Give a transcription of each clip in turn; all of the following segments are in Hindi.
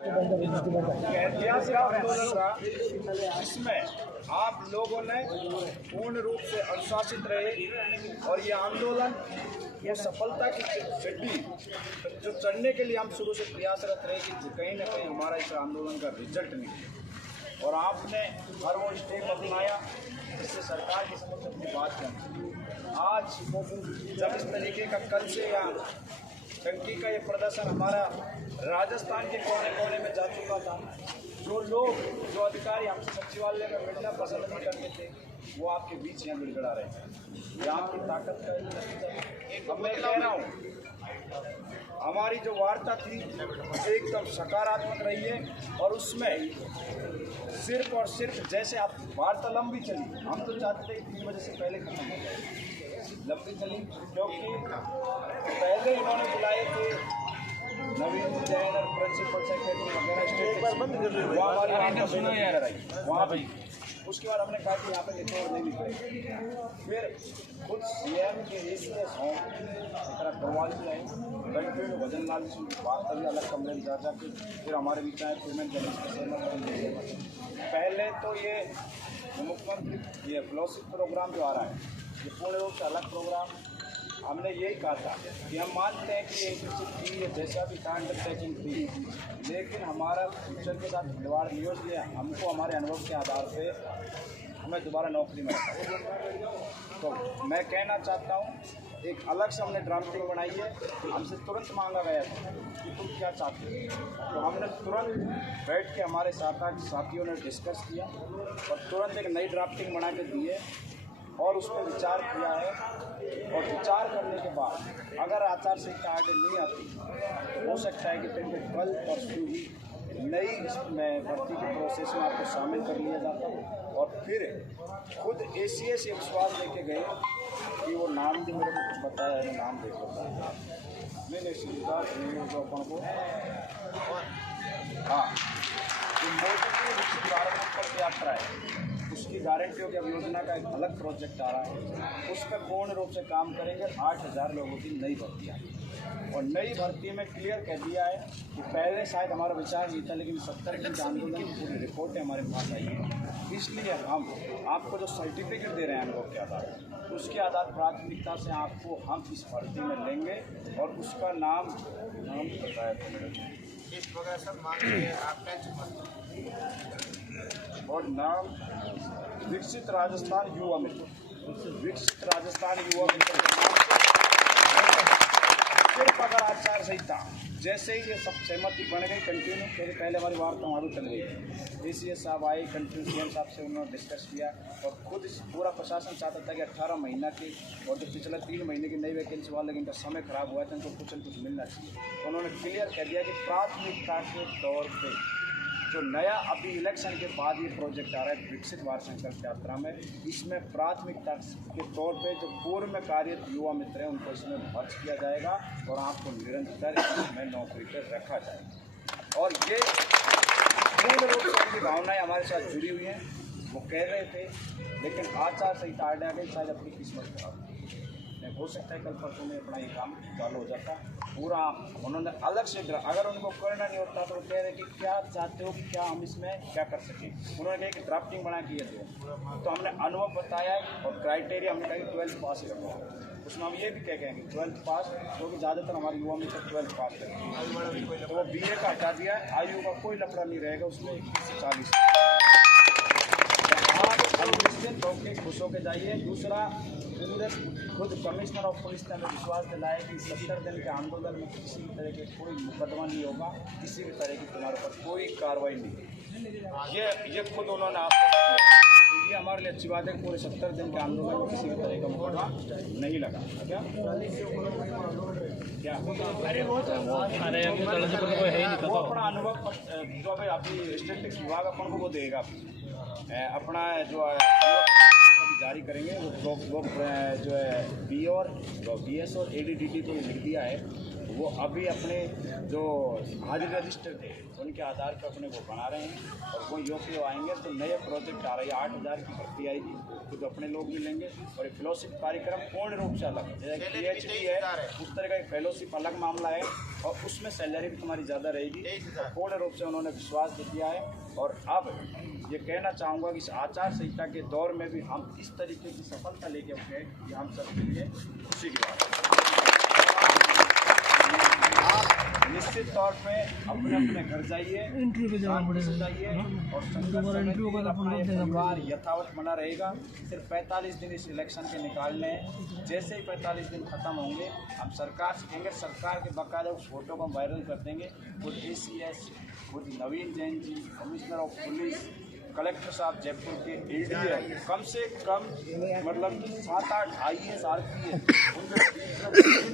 ऐतिहासिक आंदोलन का जिसमें आप लोगों ने पूर्ण रूप से अनुशासित रहे और ये आंदोलन ये सफलता की सीढ़ी जो चढ़ने के लिए हम शुरू से प्रयासरत रहे कि कहीं ना कहीं हमारा इस आंदोलन का रिजल्ट निकले और आपने हर वो स्टेप अपनाया जिससे सरकार के समक्ष अपनी बात करें। आज जब इस तरीके का कल से या टंकी का ये प्रदर्शन हमारा राजस्थान के कोने कोने में जा चुका था, जो लोग जो अधिकारी हमसे सचिवालय में मिलना पसंद नहीं करते थे वो आपके बीच यहाँ गिड़गिड़ा रहे हैं। ये आपकी ताकत का एक मैं कह रहा हूँ, हमारी जो वार्ता थी एकदम सकारात्मक रही है और उसमें सिर्फ और सिर्फ जैसे आप वार्ता लंबी चली, हम तो चाहते थे 3 बजे से पहले खत्म हो जाए, लंबी चली क्योंकि पहले इन्होंने बुलाए थे नवीन जैन और प्रिंसिपल सेक्रेटरी वगैरह वहाँ भी। उसके बाद हमने कहा कि यहाँ पे लिखे और नहीं लिखे, फिर खुद सीएम के ACS हों गढ़वाल जी आए, कंटिन्यू वजन लाल जी बात करी अलग कमरे में जा जाके, फिर हमारे बीच आए पेमेंट पहले तो ये मुख्यमंत्री ये फेलोशिप प्रोग्राम जो आ रहा है ये पूर्ण रूप से अलग प्रोग्राम। हमने यही कहा था कि हम मानते हैं कि थी जैसा भी था अंडरटेकिंग थी, लेकिन हमारा फ्यूचर के साथ खिलवाड़ नहीं हो, इसलिए हमको हमारे अनुभव के आधार पे हमें दोबारा नौकरी में रखा। तो मैं कहना चाहता हूँ एक अलग से हमने ड्राफ्टिंग बनाई है, हमसे तुरंत मांगा गया था कि तुम क्या चाहते हो, तो हमने तुरंत बैठ के हमारे साथियों ने डिस्कस किया और तुरंत एक नई ड्राफ्टिंग बना के दी है और उस पर विचार किया है। और विचार करने के बाद अगर आचार संहिता आगे नहीं आती तो हो सकता है कि फिर कल परसों ही नई इसमें भर्ती के प्रोसेस में आपको शामिल कर लिया जाता और फिर खुद ACS से विश्वास लेके गए कि वो नाम भी मेरे को कुछ बताया है, नाम देख लेता नहीं सुविधा नहीं होगा अपन को। हाँ, जो मोदी की विकसित भारत पर यात्रा है उसकी गारंटियों की योजना का एक अलग प्रोजेक्ट आ रहा है, उस पर पूर्ण रूप से काम करेंगे। 8000 लोगों की नई भर्ती आई और नई भर्ती में क्लियर कह दिया है कि पहले शायद हमारा विचार नहीं था, लेकिन 70 दिन के आंदोलन की पूरी रिपोर्टें हमारे पास आई है, इसलिए हम आपको जो सर्टिफिकेट दे रहे हैं अनुभव के आधार पर उसके आधार प्राथमिकता से आपको हम इस भर्ती में लेंगे और उसका नाम बताया और नाम विकसित राजस्थान युवा मित्र। विकसित राजस्थान युवा मित्र सिर्फ अगर आचार संहिता जैसे ही ये सब सहमति बन गई कंटिन्यू, पहले हमारी वार्ता वहाँ भी चल गई, ACS साहब आए कंटिन्यू CM साहब से उन्होंने डिस्कस किया और खुद पूरा प्रशासन चाहता था कि 18 महीना की और जो पिछले 3 महीने की नई वैकेंसी वाले इनका समय खराब हुआ था, इनको कुछ न कुछ मिलना चाहिए। तो उन्होंने क्लियर कर दिया कि प्राथमिकता के तौर पर जो नया अभी इलेक्शन के बाद ये प्रोजेक्ट आ रहा है विकसित भारत संकल्प यात्रा में, इसमें प्राथमिकता के तौर पे जो पूर्व में कार्यरत युवा मित्र हैं उनको इसमें भर्ती किया जाएगा और आपको निरंतर इसमें नौकरी पर रखा जाएगा। और ये पूर्ण रूप से उनकी भावनाएं हमारे साथ जुड़ी हुई हैं। वो कह रहे थे लेकिन आचार संहिता आ गई, शायद अपनी किस्मत खराब हो सकता है कल परसों में अपना ये काम चालू हो जाता पूरा। उन्होंने अलग से अगर उनको करना नहीं होता तो वो कह रहे कि क्या चाहते हो कि क्या हम इसमें क्या कर सकें। उन्होंने कहा कि ड्राफ्टिंग बना के ये दो, तो हमने अनुभव बताया और क्राइटेरिया हमने कहा कि 12th पास ही रखो। उसमें हम ये भी कह गए कि 12th पास, क्योंकि ज़्यादातर हमारे युवा में 12th पास करेंगे, तो वो BA का हटा दिया है। आयु का कोई लफड़ा नहीं रहेगा उसमें, 21 से 40 निश्चिंत होकर खुश होकर जाइए। दूसरा, पूरे खुद कमिश्नर ऑफ पुलिस ने हमें विश्वास दिलाया कि 70 दिन के आंदोलन में किसी भी तरह के कोई मुकदमा नहीं होगा, किसी भी तरह की तुम्हारे ऊपर कोई कार्रवाई नहीं। ये खुद उन्होंने आपको, तो ये हमारे लिए अच्छी बात है। पूरे 70 दिन के आंदोलन में किसी भी तरह का मुकदमा नहीं लगा। क्या वो अपना अनुभव जो अभी स्टैटिस्टिक्स विभाग अपन को वो देगा, अपना जो जारी करेंगे वो जो है BA और BS और ADDT को लिख दिया है वो अभी अपने जो हाजिर रजिस्टर थे उनके आधार पर अपने वो बना रहे हैं और वो योग्य आएंगे तो नए प्रोजेक्ट आ रही है। 8,000 की भर्ती आएगी, खुद अपने लोग भी लेंगे और एक फेलोशिप कार्यक्रम पूर्ण रूप से अलग है। जैसे PhD है उस तरह का एक फेलोशिप अलग मामला है और उसमें सैलरी भी तुम्हारी ज़्यादा रहेगी। पूर्ण रूप से उन्होंने विश्वास दिया है और अब ये कहना चाहूँगा कि इस आचार संहिता के दौर में भी हम इस तरीके की सफलता लेके उठे ये हम सबके लिए खुशी की बात है। आप निश्चित तौर पे अपने अपने घर जाइए, इंटरव्यू पे जाइए और परिवार यथावत बना रहेगा। सिर्फ 45 दिन इस इलेक्शन के निकालने हैं। जैसे ही 45 दिन खत्म होंगे हम सरकार से कहेंगे, सरकार के बाकायदा उस फोटो को हम वायरल कर देंगे। खुद ACS, खुद नवीन Jain ji, commissioner of police, collector साहब जयपुर के ADM, कम से कम मतलब 7-8 IAS RPS उनके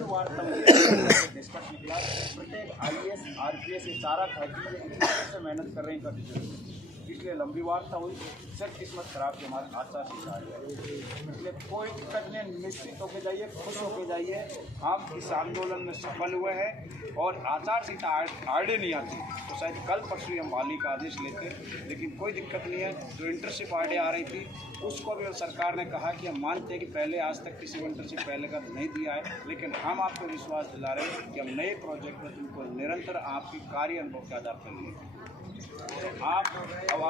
वार्ता डिस्कस निकला। प्रत्येक IAS RPS ये सारा से मेहनत कर रहे हैं कभी, इसलिए लंबी वार्ता हुई। सिर्फ किस्मत खराब के हमारे आचार संहिता है, इसलिए कोई दिक्कत नहीं, निश्चित होकर जाइए, खुश होकर जाइए। हम इस आंदोलन में सफल हुए हैं और आचार संहिता आड़े नहीं आती तो शायद कल परसों हम वाली का आदेश लेते, लेकिन कोई दिक्कत नहीं है। जो इंटर्नशिप आड़े आ रही थी उसको भी सरकार ने कहा कि हम मानते हैं कि पहले आज तक किसी को इंटर्नशिप पहले का नहीं दिया है, लेकिन हम आपको विश्वास दिला रहे हैं कि हम नए प्रोजेक्ट में तुमको निरंतर आपकी कार्य अनुभव के आधार पर लेंगे। आप अब